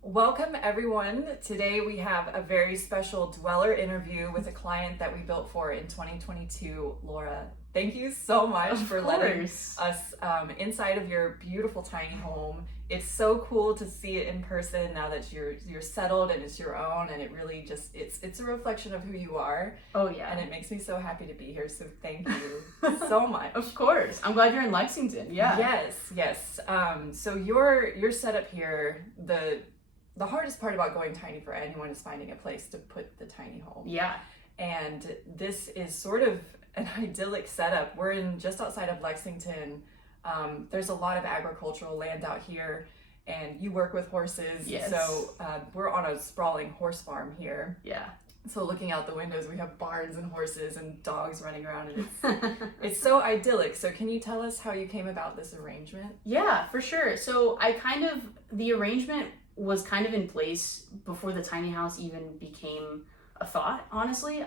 Welcome everyone. Today we have a very special dweller interview with a client that we built for in 2022. Laura, thank you so much for letting us inside of your beautiful tiny home. It's so cool to see it in person now that you're settled and it's your own, and it really just it's a reflection of who you are. Oh yeah. And it makes me so happy to be here. So thank you so much. Of course. I'm glad you're in Lexington. Yeah. Yes. So your setup here, the hardest part about going tiny for anyone is finding a place to put the tiny home. Yeah. And this is sort of an idyllic setup. We're in just outside of Lexington. There's a lot of agricultural land out here, and you work with horses. Yes. So we're on a sprawling horse farm here. Yeah. So looking out the windows, we have barns and horses and dogs running around, and it's so idyllic. So can you tell us how you came about this arrangement? Yeah, for sure. So the arrangement was kind of in place before the tiny house even became a thought, honestly.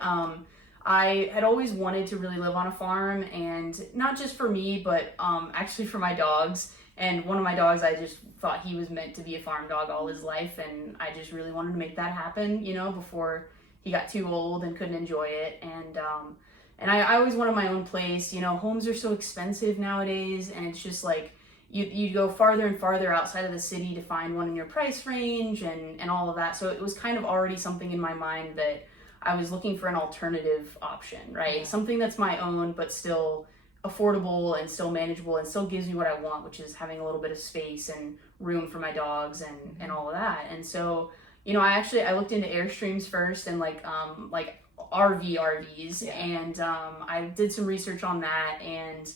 I had always wanted to really live on a farm, and not just for me, but actually for my dogs. And one of my dogs, I just thought he was meant to be a farm dog all his life, and I just really wanted to make that happen, before he got too old and couldn't enjoy it. And I always wanted my own place. Homes are so expensive nowadays, and it's just like, you go farther and farther outside of the city to find one in your price range and all of that. So it was kind of already something in my mind that I was looking for an alternative option, right? Yeah. Something that's my own, but still affordable and still manageable and still gives me what I want, which is having a little bit of space and room for my dogs and all of that. And so, I looked into Airstreams first and like RVs, yeah. And I did some research on that, and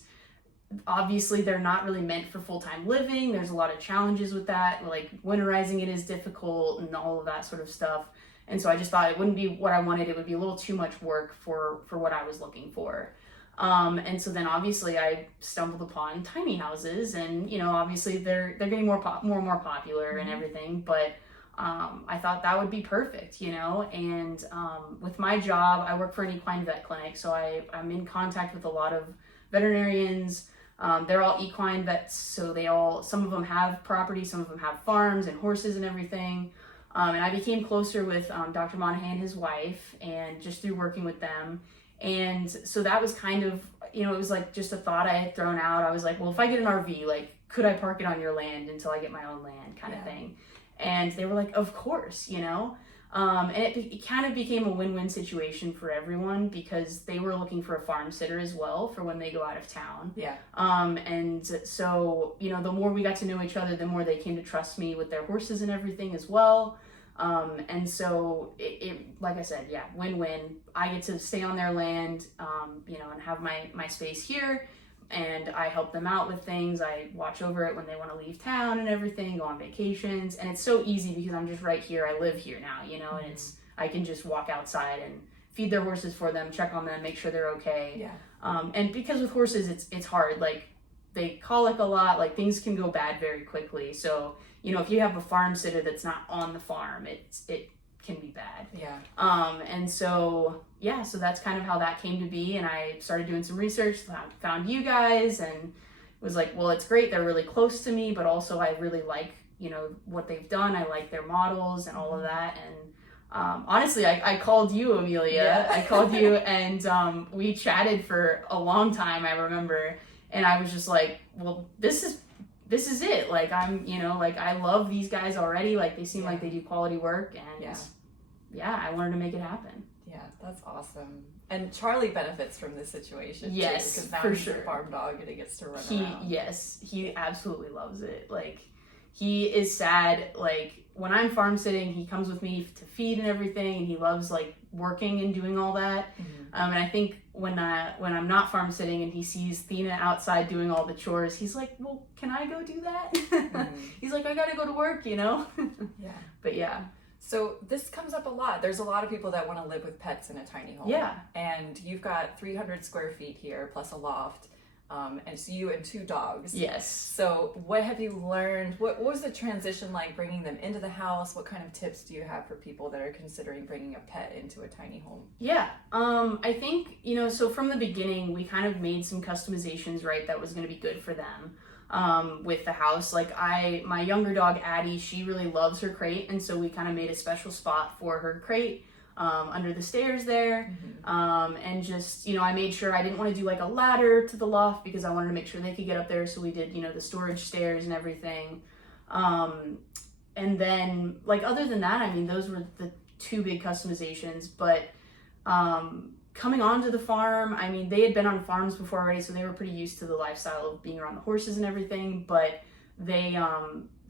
obviously they're not really meant for full-time living. There's a lot of challenges with that, like winterizing it is difficult and all of that sort of stuff. And so I just thought it wouldn't be what I wanted. It would be a little too much work for what I was looking for. And so then obviously I stumbled upon tiny houses, and obviously they're getting more and more popular and everything, but I thought that would be perfect, and with my job, I work for an equine vet clinic, so I'm in contact with a lot of veterinarians. They're all equine vets, so some of them have property, some of them have farms and horses and everything. And I became closer with Dr. Monahan, his wife, and just through working with them. And so that was kind of, it was like just a thought I had thrown out. I was like, well, if I get an RV, like, could I park it on your land until I get my own land kind of thing? And they were like, of course, and it kind of became a win-win situation for everyone, because they were looking for a farm sitter as well for when they go out of town. Yeah. And so, the more we got to know each other, the more they came to trust me with their horses and everything as well. And so it like I said, yeah, win-win. I get to stay on their land, and have my space here, and I help them out with things. I watch over it when they want to leave town and everything, go on vacations. And it's so easy because I'm just right here. I live here now, and I can just walk outside and feed their horses for them, check on them, make sure they're okay. Yeah. And because with horses, it's hard. Like, they colic a lot, like things can go bad very quickly. So, if you have a farm sitter that's not on the farm, it can be bad. Yeah. And so, so that's kind of how that came to be. And I started doing some research, found you guys, and was like, well, it's great. They're really close to me, but also I really like, what they've done. I like their models and all of that. And honestly, I called you, Amelia. Yeah. I called you, and we chatted for a long time, I remember. And I was just like, well, this is it. Like, I love these guys already. Like, they seem like they do quality work, and I wanted to make it happen. Yeah, that's awesome. And Charlie benefits from this situation too, yes, because now for he's sure. a farm dog and he gets to run around. Yes, he absolutely loves it. Like, he is sad. Like, when I'm farm sitting, he comes with me to feed and everything, and he loves like working and doing all that. And I think when I'm not farm sitting and he sees Thina outside doing all the chores, he's like, well, can I go do that? He's like, I gotta go to work, Yeah. But yeah. So this comes up a lot. There's a lot of people that want to live with pets in a tiny home. Yeah. And you've got 300 square feet here plus a loft. And it's you and 2 dogs. Yes. So what have you learned? What was the transition like bringing them into the house? What kind of tips do you have for people that are considering bringing a pet into a tiny home? Yeah. I think, so from the beginning, we kind of made some customizations, right, that was going to be good for them. with the house. Like my younger dog Addie, she really loves her crate, and so we kind of made a special spot for her crate under the stairs there. And just, I made sure I didn't want to do like a ladder to the loft because I wanted to make sure they could get up there, so we did, the storage stairs and everything. And then, like, other than that, I mean, those were the two big customizations. But coming onto the farm, I mean, they had been on farms before already, so they were pretty used to the lifestyle of being around the horses and everything. But they,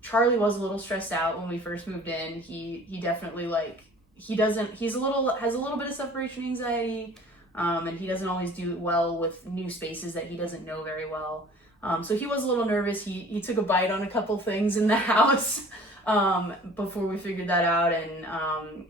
Charlie was a little stressed out when we first moved in. He definitely, like, has a little bit of separation anxiety, and he doesn't always do well with new spaces that he doesn't know very well. So he was a little nervous. He took a bite on a couple things in the house before we figured that out, and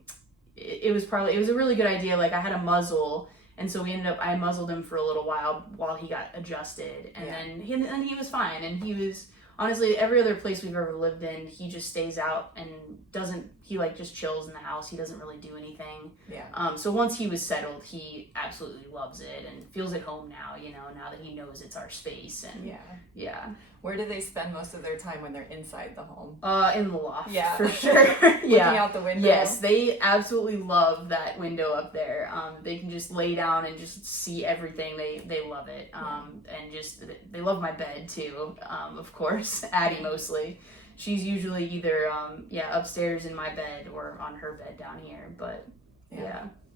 it was a really good idea. Like, I had a muzzle, and so I muzzled him for a little while he got adjusted, and then he was fine. And he was, honestly, every other place we've ever lived in, he just stays out and just chills in the house. He doesn't really do anything. So once he was settled, he absolutely loves it and feels at home now, now that he knows it's our space. And Where do they spend most of their time when they're inside the home? In the loft, for sure. Looking out the window. Yes, they absolutely love that window up there. They can just lay down and just see everything. They love it. And just, they love my bed too, of course. Addie mostly. She's usually either upstairs in my bed or on her bed down here. But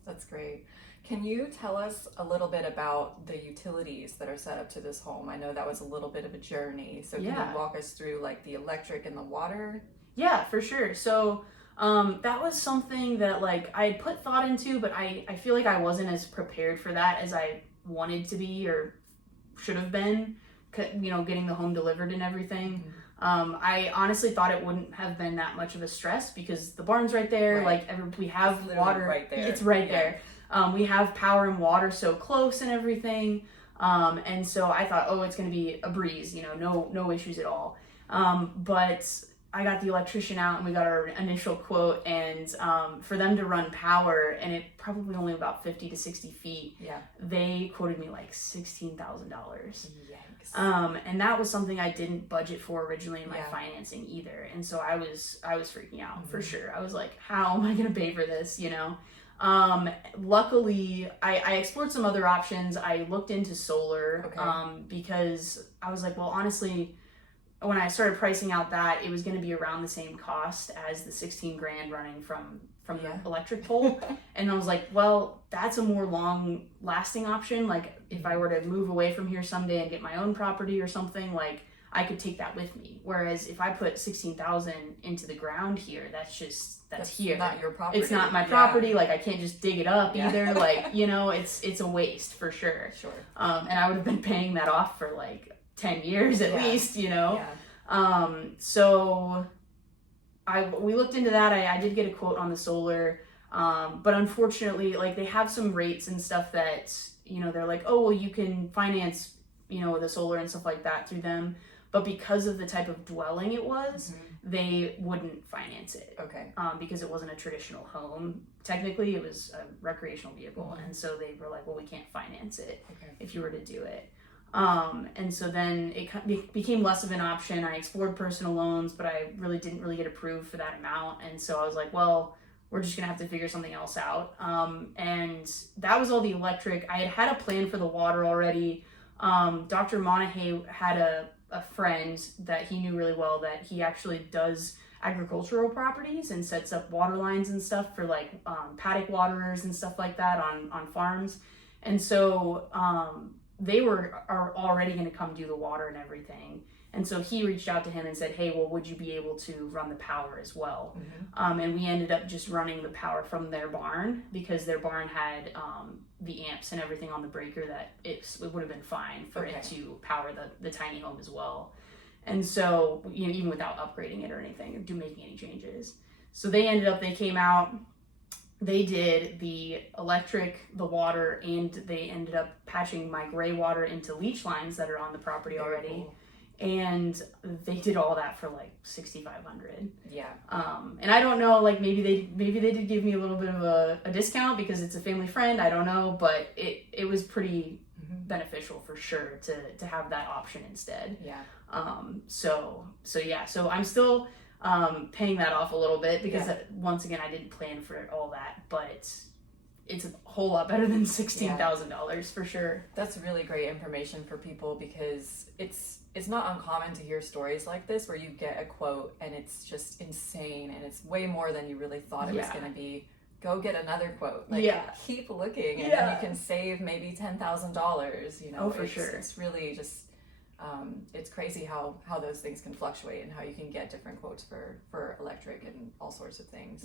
that's great. Can you tell us a little bit about the utilities that are set up to this home? I know that was a little bit of a journey. So can you walk us through like the electric and the water? Yeah, for sure. So that was something that like I had put thought into, but I feel like I wasn't as prepared for that as I wanted to be or should have been, getting the home delivered and everything. I honestly thought it wouldn't have been that much of a stress because the barn's right there. Right. Like we have water right there. It's right there. We have power and water so close and everything. And so I thought, it's going to be a breeze, no issues at all. But I got the electrician out and we got our initial quote, and for them to run power, and it probably only about 50 to 60 feet, they quoted me like $16,000. And that was something I didn't budget for originally in my financing either. And so I was freaking out for sure. I was like, how am I going to pay for this, Luckily, I explored some other options. I looked into solar, because I was like, well, honestly, when I started pricing out that, it was going to be around the same cost as the $16,000 running from the electric pole. And I was like, well, that's a more long lasting option. Like if I were to move away from here someday and get my own property or something, like I could take that with me. Whereas if I put $16,000 into the ground here, that's here. Not your property. It's not my property. Like I can't just dig it up either. Like, it's a waste for sure. Sure. And I would have been paying that off for like 10 years at least, So we looked into that. I did get a quote on the solar. But unfortunately, like they have some rates and stuff that, they're like, oh, well, you can finance, the solar and stuff like that through them. But because of the type of dwelling it was, they wouldn't finance it. Okay. Because it wasn't a traditional home. Technically, it was a recreational vehicle. And so they were like, well, we can't finance it if you were to do it. And so then it became less of an option. I explored personal loans, but I didn't really get approved for that amount. And so I was like, well, we're just going to have to figure something else out. And that was all the electric. I had a plan for the water already. Dr. Monaghay had a friend that he knew really well that he actually does agricultural properties and sets up water lines and stuff for like paddock waterers and stuff like that on farms. And so they are already going to come do the water and everything. And so he reached out to him and said, hey, well, would you be able to run the power as well? And we ended up just running the power from their barn because their barn had the amps and everything on the breaker that it would have been fine for it to power the tiny home as well. And so, even without upgrading it or anything or making any changes. So they came out, they did the electric, the water, and they ended up patching my gray water into leach lines that are on the property already. Cool. And they did all that for like $6,500. Yeah. And I don't know, like maybe they did give me a little bit of a discount because it's a family friend. I don't know, but it was pretty beneficial for sure to have that option instead. Yeah. So I'm still paying that off a little bit because once again, I didn't plan for all that, but it's a whole lot better than $16,000 for sure. That's really great information for people because it's not uncommon to hear stories like this where you get a quote and it's just insane and it's way more than you really thought it was going to be. Go get another quote. Like, keep looking, and then you can save maybe $10,000. You know, for sure. It's really just, it's crazy how those things can fluctuate and how you can get different quotes for electric and all sorts of things.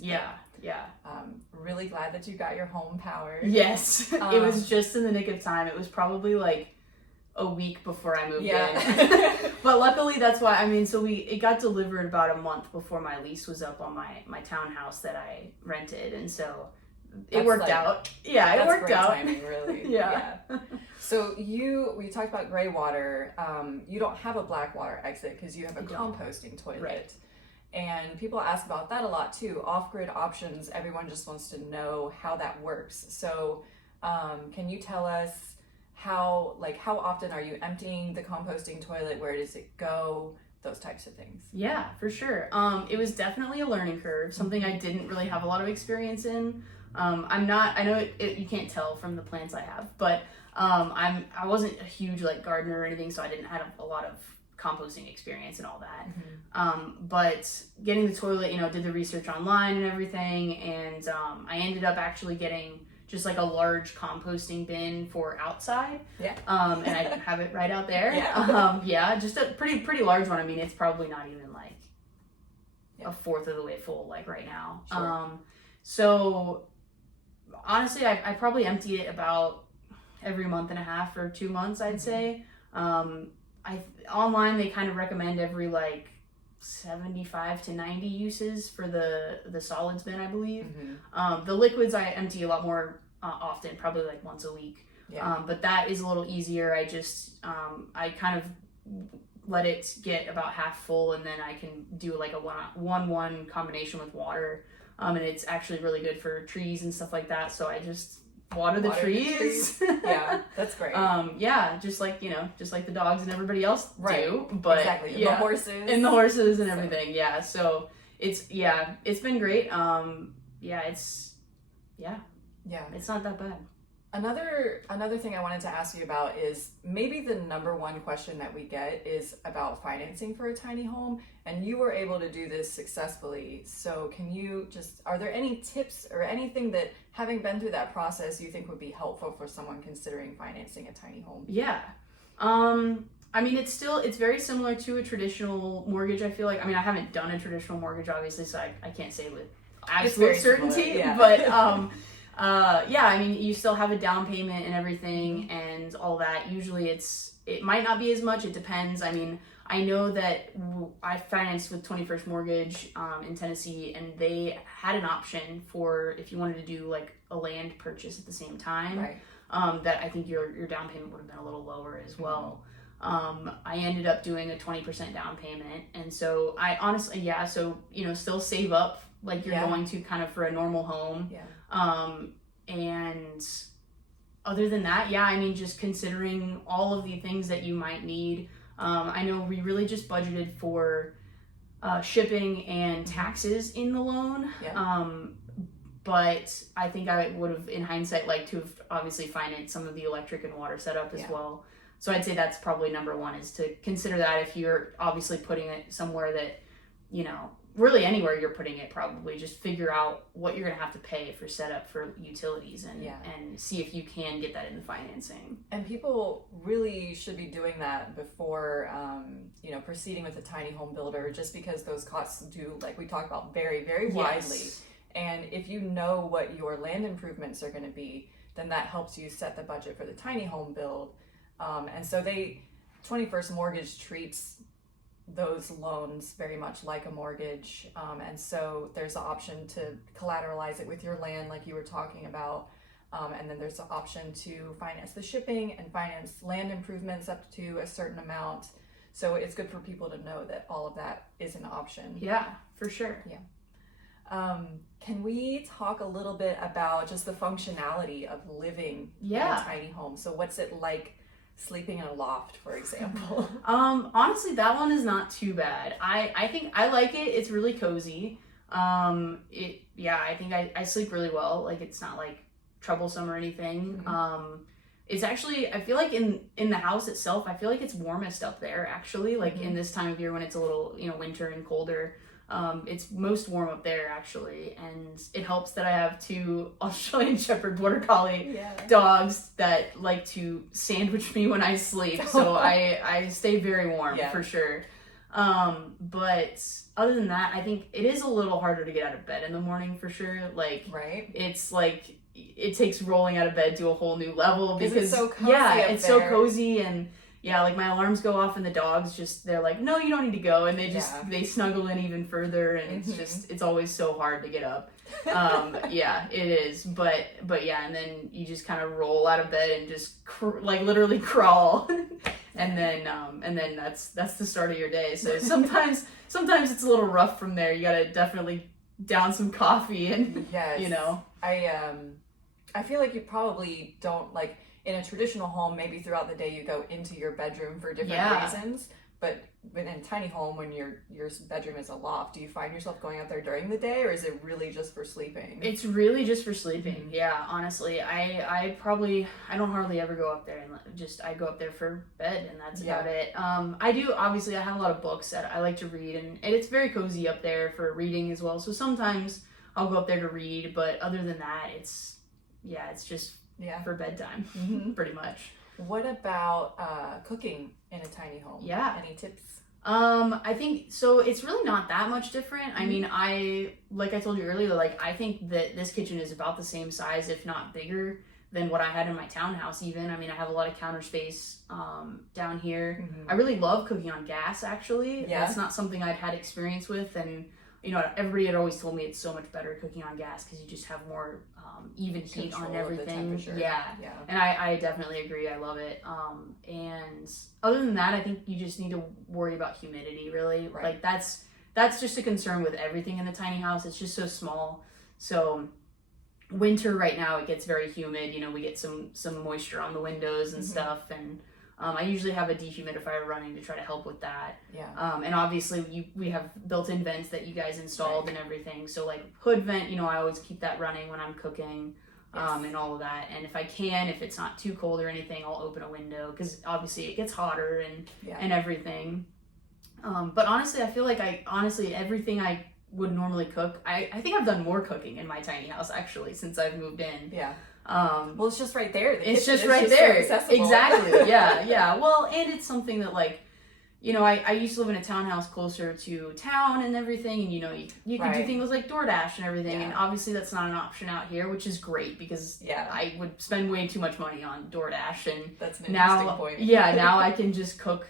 Really glad that you got your home powered. Yes, it was just in the nick of time. It was probably like a week before I moved in. But luckily that's why, I mean, so it got delivered about a month before my lease was up on my townhouse that I rented, and so it worked out. Yeah, it worked out. Timing, really. Yeah. So we talked about gray water. You don't have a black water exit because you have a composting toilet. Right. And people ask about that a lot too. Off-grid options, everyone just wants to know how that works. So can you tell us how often are you emptying the composting toilet? Where does it go? Those types of things. Yeah, for sure. It was definitely a learning curve, something I didn't really have a lot of experience in. I know you can't tell from the plants I have, but I wasn't a huge gardener or anything, so I didn't have a lot of composting experience and all that. But getting the toilet, did the research online and everything, and I ended up actually getting just a large composting bin for outside. Yeah. And I have it right out there. Yeah. Just a pretty large one. I mean, it's probably not even a fourth of the way full right now. Sure. So honestly, I probably empty it about every month and a half or 2 months, I'd say. Online they kind of recommend every 75 to 90 uses for the solids bin, I believe. The liquids I empty a lot more often, probably once a week. But that is a little easier. I just I kind of let it get about half full, and then I can do a 1-1 combination with water, and it's actually really good for trees and stuff like that. So I just water the trees. Yeah, that's great. Just like the dogs and everybody else do, but exactly. And the horses and everything. Yeah, so it's been great. It's not that bad. Another thing I wanted to ask you about is maybe the number one question that we get is about financing for a tiny home, and you were able to do this successfully. So are there any tips or anything that, having been through that process, you think would be helpful for someone considering financing a tiny home? Yeah. I mean, it's very similar to a traditional mortgage, I feel like. I mean, I haven't done a traditional mortgage, obviously, so I can't say with absolute certainty, but I mean, you still have a down payment and everything and all that. Usually it might not be as much. It depends. I mean, I know that I financed with 21st Mortgage in Tennessee, and they had an option for if you wanted to do a land purchase at the same time. Right. That I think your down payment would have been a little lower as well. I ended up doing a 20% down payment, and so I honestly, still save up you're going to kind of for a normal home. And other than that, I mean, just considering all of the things that you might need. I know we really just budgeted for shipping and taxes in the loan. But I think I would have, in hindsight, liked to have obviously financed some of the electric and water setup as well. So I'd say that's probably number one, is to consider that if you're obviously putting it somewhere that, really anywhere you're putting it, probably just figure out what you're going to have to pay for setup for utilities and see if you can get that in the financing. And people really should be doing that before, proceeding with a tiny home builder, just because those costs do, like we talked about, vary very widely. And if you know what your land improvements are going to be, then that helps you set the budget for the tiny home build. And so 21st Mortgage treats those loans very much like a mortgage, and so there's the option to collateralize it with your land like you were talking about, and then there's the option to finance the shipping and finance land improvements up to a certain amount. So it's good for people to know that all of that is an option. Yeah, for sure. Can we talk a little bit about just the functionality of living in a tiny home? So what's it like sleeping in a loft, for example? Honestly, that one is not too bad. I think I like it. It's really cozy. I think I sleep really well. Like, it's not like troublesome or anything. It's actually, I feel like in the house itself, I feel like it's warmest up there, actually, like in this time of year when it's a little, winter and colder. It's most warm up there, actually, and it helps that I have 2 Australian Shepherd Border Collie dogs that like to sandwich me when I sleep, so I stay very warm for sure. But other than that, I think it is a little harder to get out of bed in the morning for sure. Like, it's like it takes rolling out of bed to a whole new level because it's so cozy so cozy, and like my alarms go off and the dogs they're like, no, you don't need to go, and they snuggle in even further, and it's always so hard to get up. It is, but and then you just kind of roll out of bed and just literally crawl. And then that's the start of your day. So sometimes it's a little rough from there. You gotta definitely down some coffee and I feel like you probably don't, like, in a traditional home, maybe throughout the day you go into your bedroom for different reasons. But in a tiny home, when your bedroom is a loft, do you find yourself going out there during the day, or is it really just for sleeping? It's really just for sleeping. Yeah, honestly, I don't hardly ever go up there, and I go up there for bed, and that's about it. I have a lot of books that I like to read, and it's very cozy up there for reading as well. So sometimes I'll go up there to read, but other than that, it's just for bedtime, pretty much. What about cooking in a tiny home? Yeah. Any tips? I think so. It's really not that much different. I mean, like I told you earlier, like, I think that this kitchen is about the same size, if not bigger, than what I had in my townhouse. Even, I mean, I have a lot of counter space down here. I really love cooking on gas. Actually, that's not something I'd had experience with, and everybody had always told me it's so much better cooking on gas because you just have more even heat on everything. And I definitely agree. I love it. And other than that, I think you just need to worry about humidity, really. Like, that's just a concern with everything in the tiny house. It's just so small. So winter right now, it gets very humid. We get some moisture on the windows and stuff, and I usually have a dehumidifier running to try to help with that. And obviously we have built-in vents that you guys installed and everything. So, like, hood vent, I always keep that running when I'm cooking, and all of that. And if it's not too cold or anything, I'll open a window because obviously it gets hotter and everything. But honestly, I feel like everything I would normally cook, I think I've done more cooking in my tiny house actually since I've moved in. Well, it's just right there. It's just right there. So exactly. Yeah. Well, and it's something that, like, I used to live in a townhouse closer to town and everything, and you can do things like DoorDash and everything, and obviously that's not an option out here, which is great because I would spend way too much money on DoorDash, and that's an interesting point. Now I can just cook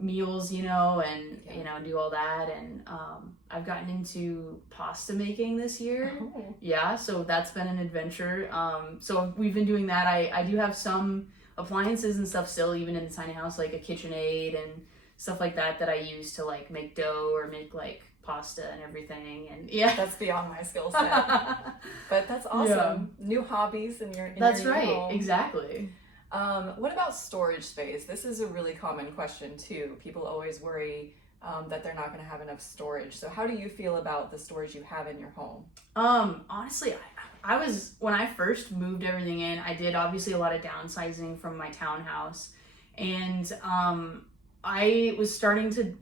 meals, and do all that, and I've gotten into pasta making this year. So that's been an adventure. So we've been doing that. I do have some appliances and stuff still, even in the tiny house, like a KitchenAid and stuff like that I use to, like, make dough or make, like, pasta and everything. And that's beyond my skill set. But that's awesome. New hobbies in your that's your right home. Exactly. What about storage space? This is a really common question too. People always worry that they're not going to have enough storage. So how do you feel about the storage you have in your home? Honestly, when I first moved everything in, I did obviously a lot of downsizing from my townhouse, and I was starting to,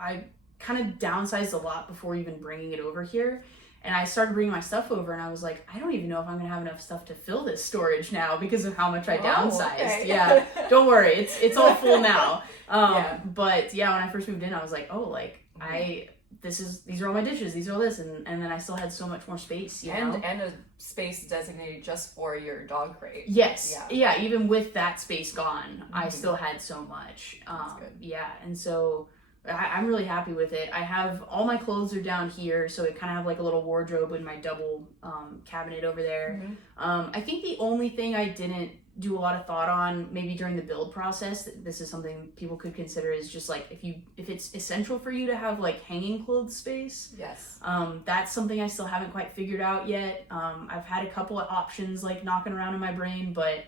I kind of downsized a lot before even bringing it over here. And I started bringing my stuff over, and I was like, I don't even know if I'm going to have enough stuff to fill this storage now because of how much I downsized. Okay. Yeah, don't worry. It's all full now. But when I first moved in, I was like, these are all my dishes. These are all this. And then I still had so much more space, And a space designated just for your dog crate. Yes. Yeah. Even with that space gone, I still had so much. That's good. Yeah. And so I'm really happy with it. I have all my clothes are down here, so it kind of have like a little wardrobe in my double cabinet over there. I think the only thing I didn't do a lot of thought on maybe during the build process. This is something people could consider, is just like if it's essential for you to have like hanging clothes space. Yes. That's something I still haven't quite figured out yet. I've had a couple of options like knocking around in my brain, but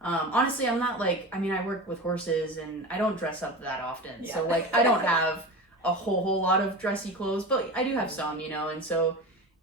honestly, I'm not like, I mean, I work with horses and I don't dress up that often. So like I don't have a whole lot of dressy clothes, but I do have some, you know, and so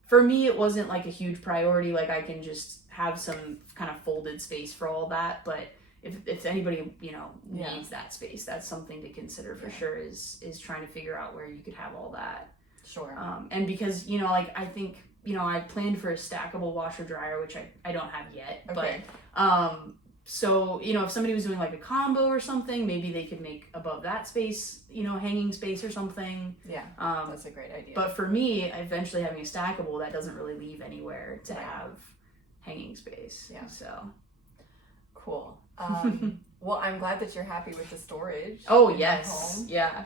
for me, it wasn't like a huge priority. Like I can just have some kind of folded space for all that. But if anybody, you know, needs that space, that's something to consider for sure, is trying to figure out where you could have all that. Sure. And because, you know, like I think, you know, I planned for a stackable washer dryer, which I don't have yet. Okay. But so, you know, if somebody was doing like a combo or something, maybe they could make above that space, you know, hanging space or something. Yeah, that's a great idea. But for me, eventually having a stackable, that doesn't really leave anywhere to have hanging space. Yeah. So. Cool. Well, I'm glad that you're happy with the storage. Oh, in yes. Home. Yeah.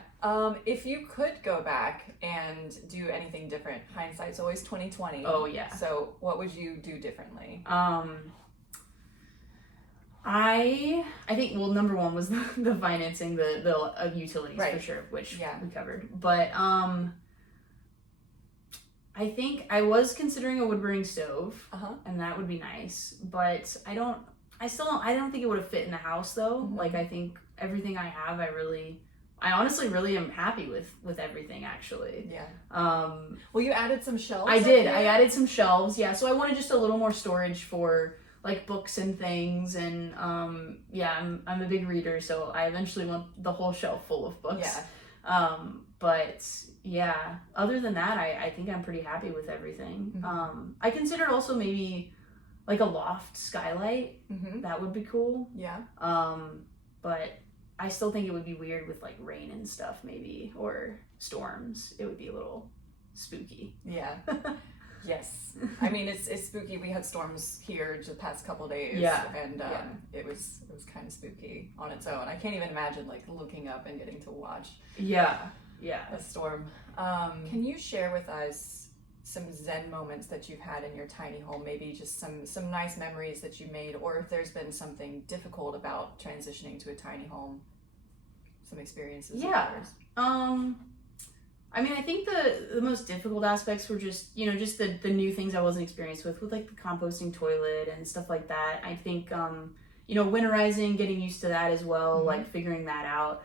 If you could go back and do anything different, hindsight's always 20/20. Oh, yeah. So what would you do differently? I think, well, number one was the financing, the utilities for sure, which we covered. But I think I was considering a wood burning stove, and that would be nice. But I don't think it would have fit in the house though. Mm-hmm. Like I think everything I have, I honestly really am happy with everything actually. Yeah. Well, you added some shelves. I did. I added some shelves. Yeah. So I wanted just a little more storage for like books and things, and I'm a big reader, so I eventually want the whole shelf full of books. Yeah. But yeah, other than that, I think I'm pretty happy with everything. Mm-hmm. I considered also maybe like a loft skylight. Mm-hmm. That would be cool. Yeah. But I still think it would be weird with like rain and stuff maybe, or storms. It would be a little spooky. Yeah. Yes. I mean, it's spooky. We had storms here the past couple days. Yeah. And it was kind of spooky on its own. I can't even imagine like looking up and getting to watch. Yeah. A storm. Can you share with us some Zen moments that you've had in your tiny home? Maybe just some nice memories that you made, or if there's been something difficult about transitioning to a tiny home, some experiences. Yeah. I mean, I think the most difficult aspects were just the new things I wasn't experienced with like the composting toilet and stuff like that. I think, winterizing, getting used to that as well, mm-hmm. like figuring that out.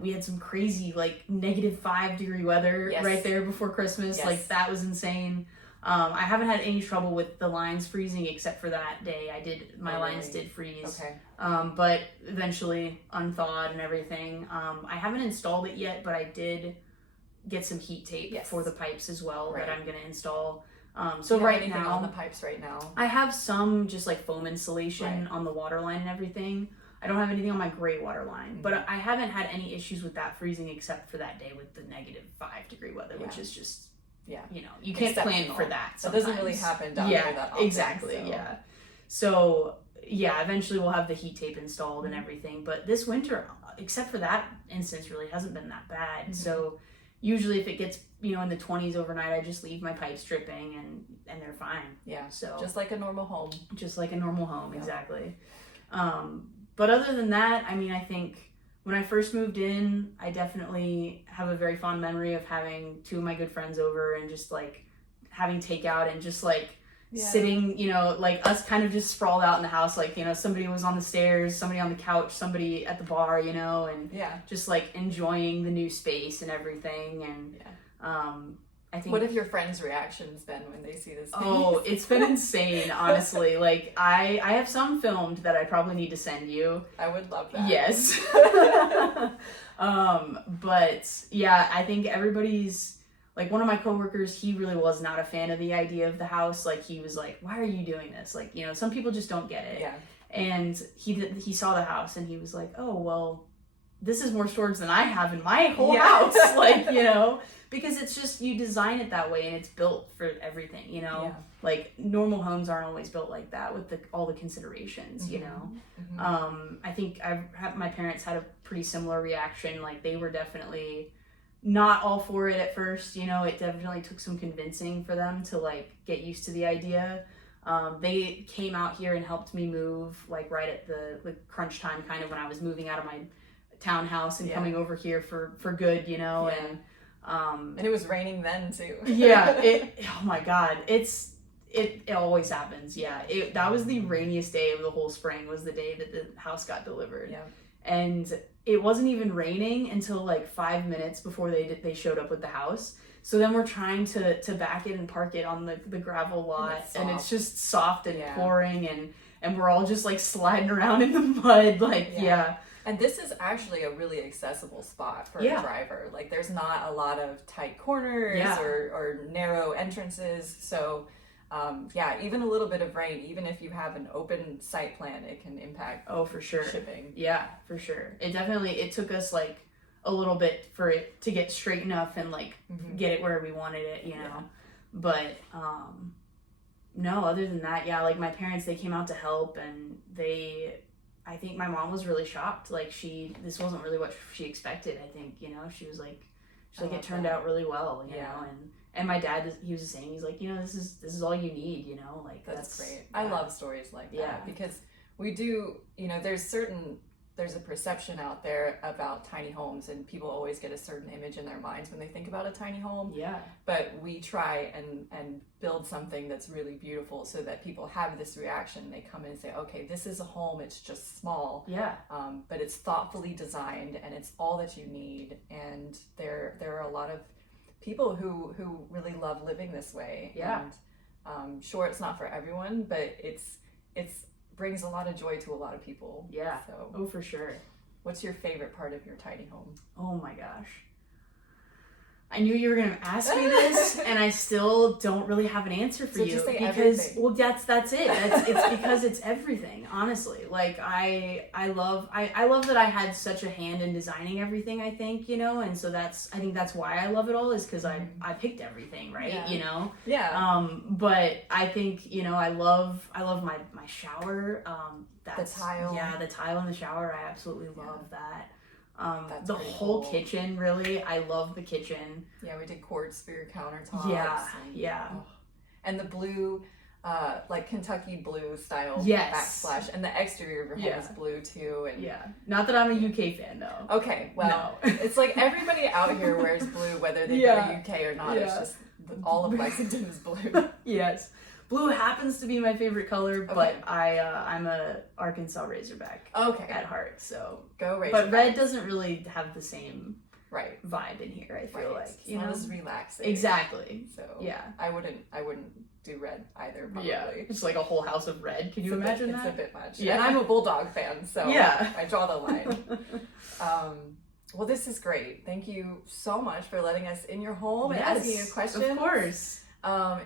We had some crazy like -5-degree weather right there before Christmas. Yes. Like that was insane. I haven't had any trouble with the lines freezing except for that day. My lines did freeze. Okay. But eventually unthawed and everything. I haven't installed it yet, but I did get some heat tape for the pipes as well that I'm going to install. So right now on the pipes right now, I have some just like foam insulation on the water line and everything. I don't have anything on my gray water line, mm-hmm. but I haven't had any issues with that freezing except for that day with the -5-degree weather, which is just, you can't plan for that. That doesn't really happen down there that often. Exactly. So. Yeah. So eventually we'll have the heat tape installed and everything, but this winter, except for that instance, really hasn't been that bad. Mm-hmm. So usually if it gets, in the 20s overnight, I just leave my pipes dripping and they're fine. Yeah. So just like a normal home. Just like a normal home, exactly. But other than that, I mean, I think when I first moved in, I definitely have a very fond memory of having 2 of my good friends over and just like having takeout and just like sitting, like us kind of just sprawled out in the house. Like, somebody was on the stairs, somebody on the couch, somebody at the bar, and just like enjoying the new space and everything. And I think, what have your friends' reactions been when they see this? Oh, it's been insane, honestly. Like I have some filmed that I probably need to send you. I would love that. Yes. But yeah, I think everybody's like, one of my coworkers, he really was not a fan of the idea of the house. Like he was like, "Why are you doing this?" Like, some people just don't get it. Yeah. And he saw the house and he was like, "Oh, well, this is more storage than I have in my whole house." Like, because it's just, you design it that way and it's built for everything, like normal homes aren't always built like that with all the considerations, Mm-hmm. I think my parents had a pretty similar reaction. Like they were definitely not all for it at first, it definitely took some convincing for them to like get used to the idea. They came out here and helped me move, like right at the crunch time, kind of when I was moving out of my townhouse and coming over here for good, you know. And it was raining then too. Oh my God, it always happens. That was the rainiest day of the whole spring, was the day that the house got delivered. And it wasn't even raining until like 5 minutes before they showed up with the house. So then we're trying to back it and park it on the gravel lot, and it's just soft and pouring, and we're all just like sliding around in the mud, like And this is actually a really accessible spot for a driver. Like, there's not a lot of tight corners or narrow entrances. So, even a little bit of rain, even if you have an open site plan, it can impact for sure shipping. Yeah, for sure. It took us like a little bit for it to get straight enough and like get it where we wanted it, you know. But no, other than that, like my parents, they came out to help, and I think my mom was really shocked. Like, this wasn't really what she expected. I think, you know, she was like it turned out really well, you know. And my dad, he was the same. He's like, you know, this is all you need, you know. Like, that's great. I love stories like that, because we do, you know, there's a perception out there about tiny homes, and people always get a certain image in their minds when they think about a tiny home. But we try and build something that's really beautiful, so that people have this reaction. They come in and say, okay, this is a home, it's just small. But it's thoughtfully designed, and it's all that you need. And there are a lot of people who really love living this way. And sure, it's not for everyone, but it's brings a lot of joy to a lot of people. So, for sure. What's your favorite part of your tiny home? Oh my gosh. I knew you were going to ask me this, and I still don't really have an answer for you. Just say because everything. Well, that's it. It's because it's everything, honestly. Like, I love that I had such a hand in designing everything, I think, you know, and so I think that's why I love it all, is because I picked everything, right? You know? But I think, you know, I love my shower. That's the tile. The tile in the shower. I absolutely love that. That's the whole cool. kitchen, really. I love the kitchen. We did quartz for your countertops. And the blue, like Kentucky blue style backsplash, and the exterior of your home is blue too. And not that I'm a UK fan though. Okay, well, it's like everybody out here wears blue, whether they go to UK or not. It's just all of Lexington is blue. Blue happens to be my favorite color, but I'm a Arkansas Razorback at heart, so go Razorback. But red doesn't really have the same vibe in here, I feel like. It's not as relaxing. Exactly. So I wouldn't do red either, probably. It's like a whole house of red. Can you imagine that? It's a bit much. And I'm a Bulldog fan, so I draw the line. Well, this is great. Thank you so much for letting us in your home and asking you questions. Of course.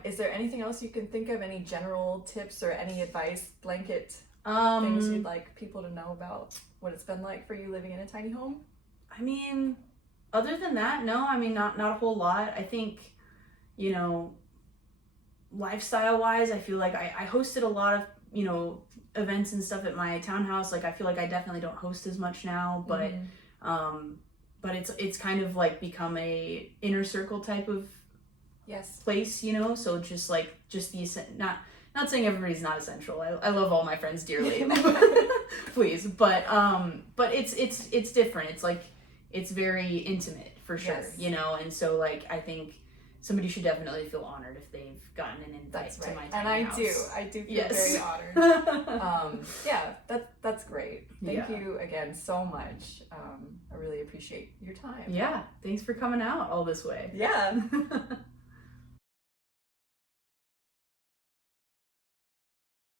Is there anything else you can think of? Any general tips or any advice, blanket things you'd like people to know about what it's been like for you living in a tiny home? I mean, other than that, no. I mean, not a whole lot. I think, you know, lifestyle-wise, I feel like I hosted a lot of, you know, events and stuff at my townhouse. Like, I feel like I definitely don't host as much now, but it's kind of like become a inner circle type of place, you know. So just the not saying everybody's not essential. I love all my friends dearly, please, but it's different. It's like it's very intimate for sure, you know. And so like I think somebody should definitely feel honored if they've gotten an invite to my tiny house. I do feel very honored. That's great. Thank you again so much. I really appreciate your time. Thanks for coming out all this way.